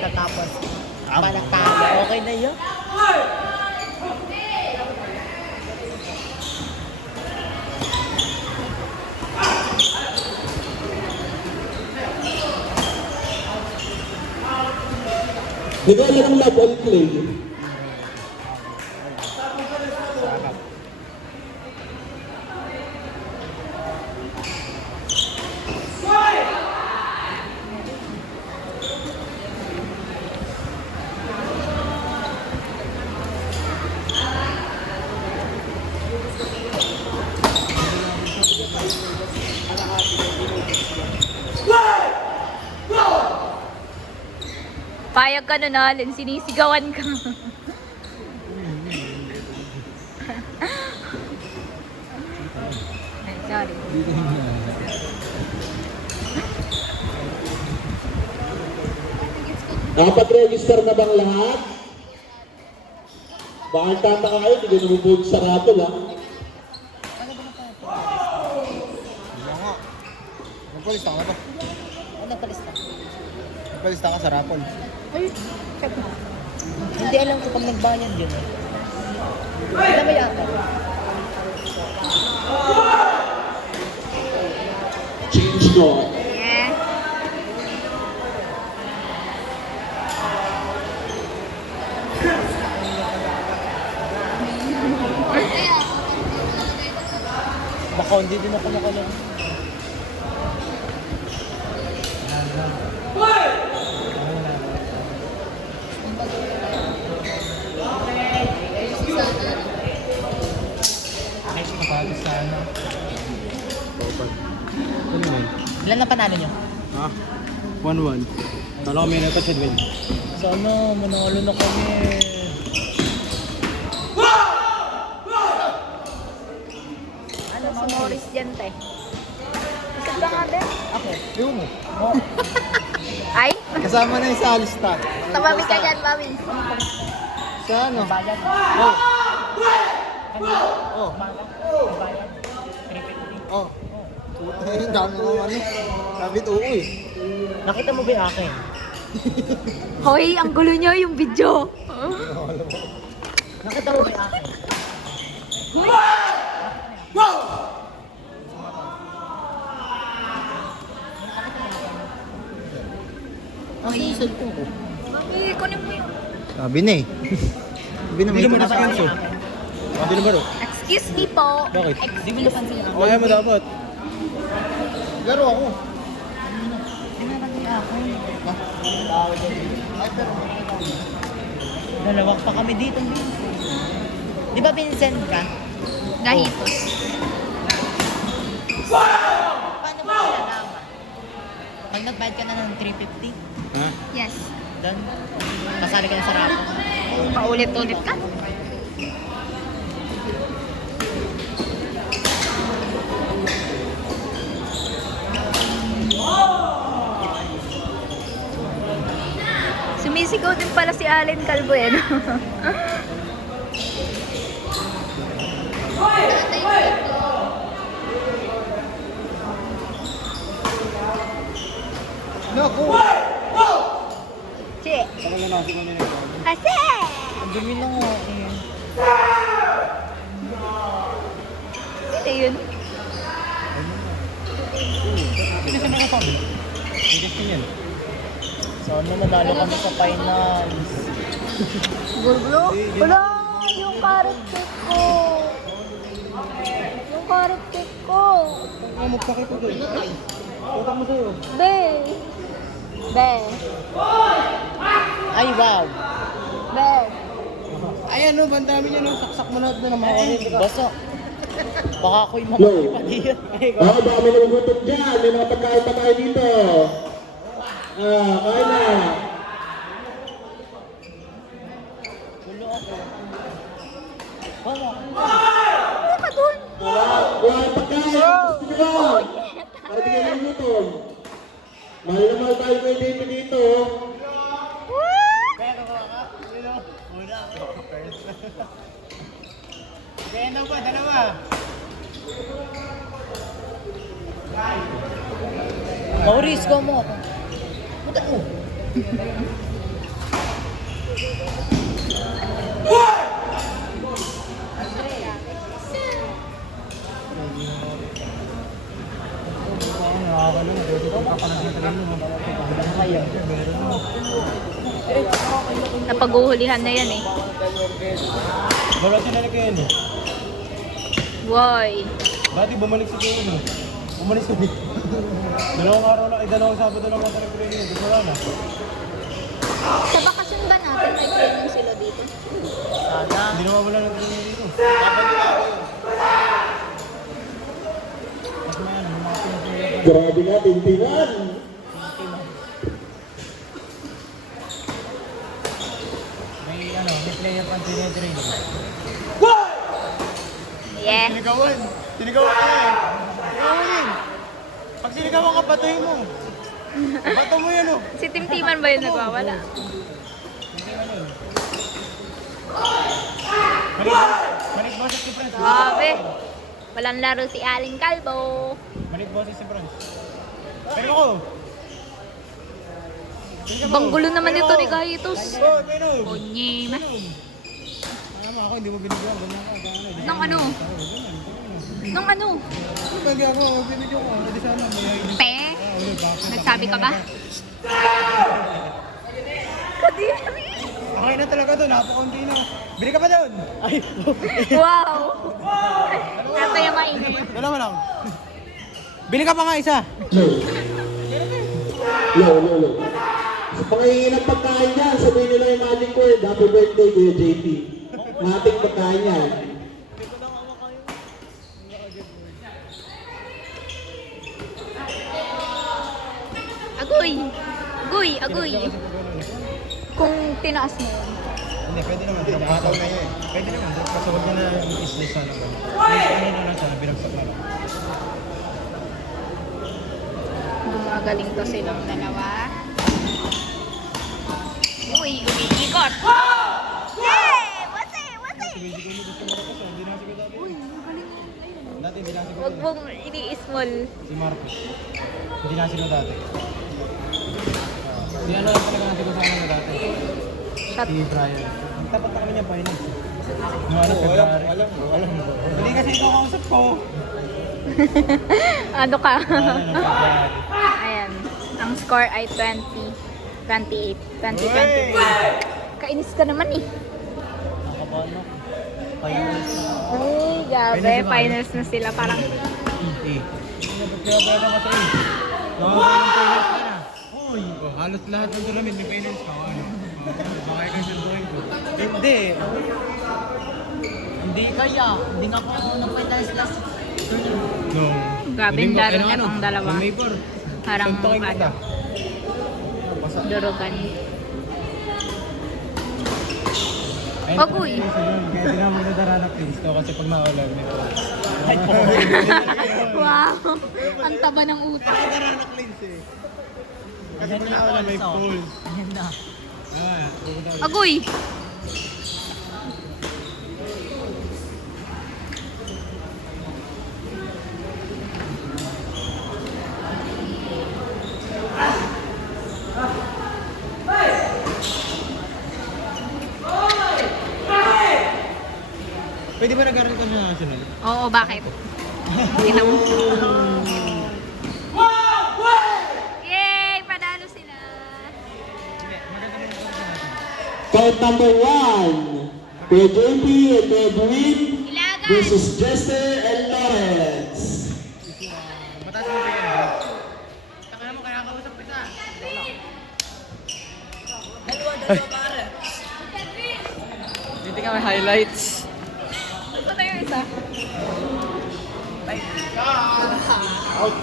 Tapos, panatalo. Okay na yun. Nagaya ng love all play. Payag ka nun, Alin. Sinisigawan ka. Ay, sorry. Nakapag-register na bang lahat? Baka tataka kayo, hindi ko nabubog sa ratol ha. Hindi nga. Nagpalista ka na ba? Ano palista? Nagpalista ka sa rapol. Ay, check mo. Hindi alam ko pag nagbayad yun. Alam mo yata. Change ko. Yeah. Baka hindi din ako nakalang. Ayos ka pa sa ano? Popad. Ano yun? Ilan na panalo nyo? Ha? 1-1. Tala kami na touch win. Sana, manalo na kami. Ano si Morris dyan, te? Isip ba nga, te? Okay. Yung mo. Ay? Kasama na yung sa lista. Tabawi ka dyan, Mami. Sa ano? Bayad. Oh. Oh. Bayad. 350. Oh. Ang dami ng ano. Kabit oo eh. Nakita mo ba yung akin? Hoy, ang gulo nyo yung video. Nakita mo ba yung akin? Ang cellphone ko. Mami, kunin mo yun. Sabi na eh. Sabi na may Hindi mo tumaas napansin. ka. Sabi na ba ro? Excuse me po. Bakit? Hindi mo napansin yung Kaya mo dapat. Laro ako. Dalawang pa kami dito. Di ba Vincent ka? Gahipos. Paano mo nalalaman? Pag nagbayad ka na ng 350, Ha? Yes. doon, kasali ka na sa rapo. Paulit-ulit ka. Sumisigaw din pala si Allen Calbueno. Naku! Che. Saka na nasi kami na. Kasi! Ang dumi lang ako. Sino yun? Sino sa mga kami? Hindi kasi yan. Sana madalo kami sa finals. Gulgulo? Wala! Yung carrot cake ko! Yung carrot cake ko! Kung magpakita doon. Tutak mo sa'yo. Be! Be! Ay, wow! Be! Ay ano, ba ang dami niya no? Saksak mo lahat na ng mga kanil. Baso. Baka ako'y No. mamatay pa diyan. Oo, baka may nagugutot dyan. May mga pagkain pa tayo dito. Kain na. Gulo ako. Wala. Ano ka dun? Wala pagkain. Gusto nyo ba? Para di kayo nagugutom. Mahal na mahal tayo kayo dito dito. Pero baka, una ako. Kaya ba, dalawa. Maurice, go mo ako. Puta mo. Napag-uhulihan na yan eh. Wala sila na kayo, no? Why? Dati bumalik si Kayo, no? Umalis ko dito. Dalawang araw lang, dalawang Sabado lang ako nag-training. Dito wala na. Sa bakasyon ba natin may training sila dito? Hindi naman wala ng training dito. Mas may ano, mga pinag-training. Grabe na, tintinan. May player pang training. Yeah. Sinigawan! Sinigawan ka eh! Sinigawan yun! Pag sinigawan ka, batoy mo! Bato mo yan oh! Si Tim Timan ba yung nagwawala? Manik boses si Franz! Grabe. Walang laro si Aling Calvo. Manik boses si Franz! Pero ako! Banggulo naman ito ni Gahitos. Oh, pero! Onyema. Alam mo ako, hindi mo binigyan. Ganyan ka, gano'n. Nung ano? Nung ano? Ano ba ako? Magbibigyan ko. Hindi sana may... Pe? Ulit, bakit? Nagsabi ka ba? Kadiri. Okay na talaga to, napakaunti na. Bili ka pa doon! Ay! Wow. Ito yung maingay. Dalawa lang. Bili ka pa nga isa! Low. Sa pangingi ng pagkain yan, sabihin nila yung magic word, happy birthday Kuya JP. Mating pagkain yan. Agoy. Agoy. Kung tinaas mo. Hindi, pwede naman. Nakataw na yun. Pwede naman. Kasi huwag na na i-slice sana. Ano na lang sana, binagsak na lang. Magaling to silang dalawa. Uy, umiikot. Yay! What's it? Uy, magaling. Dati hindi lang siguro. Huwag mong ini-small. Si Marcos. Hindi lang siguro dati. Si ano lang talaga natin kasama na dati. Shot. Si Brian. Nagtapat na kami niya finals. Noong ano, February. Alam mo. Hindi kasi ikaw kausap ko. Ano ka? Ano, February. Ayan. Ang score ay 28. 20-23. Kainis ka naman eh. Nakapano? Finals. Ay, gabi. Finals na sila. Parang Kaya pwede ka sa iyo. Nakakayang finals ka na. Uy, halos lahat ng tournament may finals ka. Ano? Baka ikaw sunduin ko. Hindi. Hindi kaya. Hindi nga ako ng finals last. No. grabe yung laro na itong dalawa. May par. Parang Suntukin kita. durugan. Ayun, Agoy! Kaya di naman nadaranak things ko kasi pag naulan may par. Wow! Ang taba ng utak. Nadaranak things eh. Kasi pag naulan may pools. Agoy! Pwede ba nag-aral ka sa national? Oo, bakit? Tingnan mo. Yay! Panalo sila! Count number 1. Kuya JP and Edwin Ilagan! versus Jester and Lawrence. Mataas mo ba yan? Taka naman, kaya kausap kita. Dalawa pare. Hindi ka may highlights. Ano tayo isa? Out.